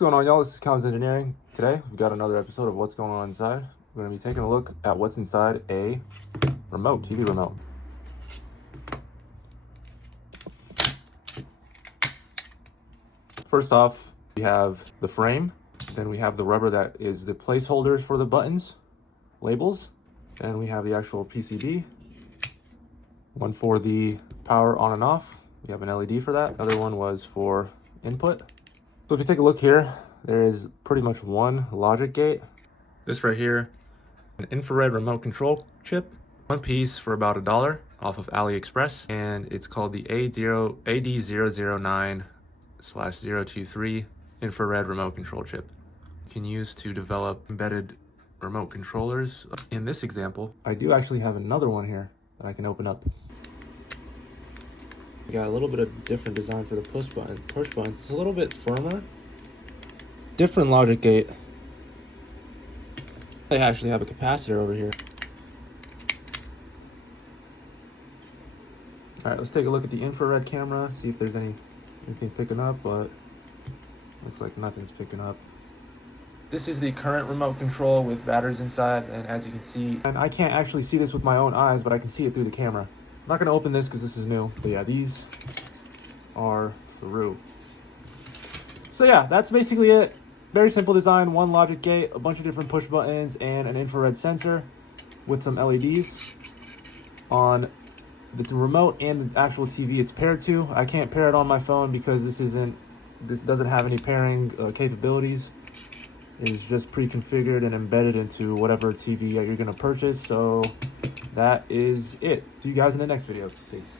What's going on, y'all? This is Collins Engineering. Today, we've got another episode of What's Going On Inside. We're going to be taking a look at what's inside a remote, TV remote. First off, we have the frame. Then we have the rubber that is the placeholders for the buttons, labels. Then we have the actual PCB. One for the power on and off. We have an LED for that. Another one was for input. So if you take a look here, there is pretty much one logic gate. This right here, an infrared remote control chip. One piece for about $1 off of AliExpress. And it's called the AD009/023 infrared remote control chip. You can use to develop embedded remote controllers. In this example, I do actually have another one here that I can open up. We got a little bit of different design for the push buttons. It's a little bit firmer. Different logic gate. They actually have a capacitor over here. All right, let's take a look at the infrared camera, see if there's anything picking up, but looks like nothing's picking up. This is the current remote control with batteries inside, and as you can see, and I can't actually see this with my own eyes, but I can see it through the camera. I'm not gonna open this because this is new, but yeah, these are through. So yeah, that's basically it. Very simple design, one logic gate, a bunch of different push buttons, and an infrared sensor with some LEDs on the remote and the actual TV it's paired to. I can't pair it on my phone because this doesn't have any pairing capabilities. It's just pre-configured and embedded into whatever TV you're gonna purchase. So that is it. See you guys in the next video. Peace.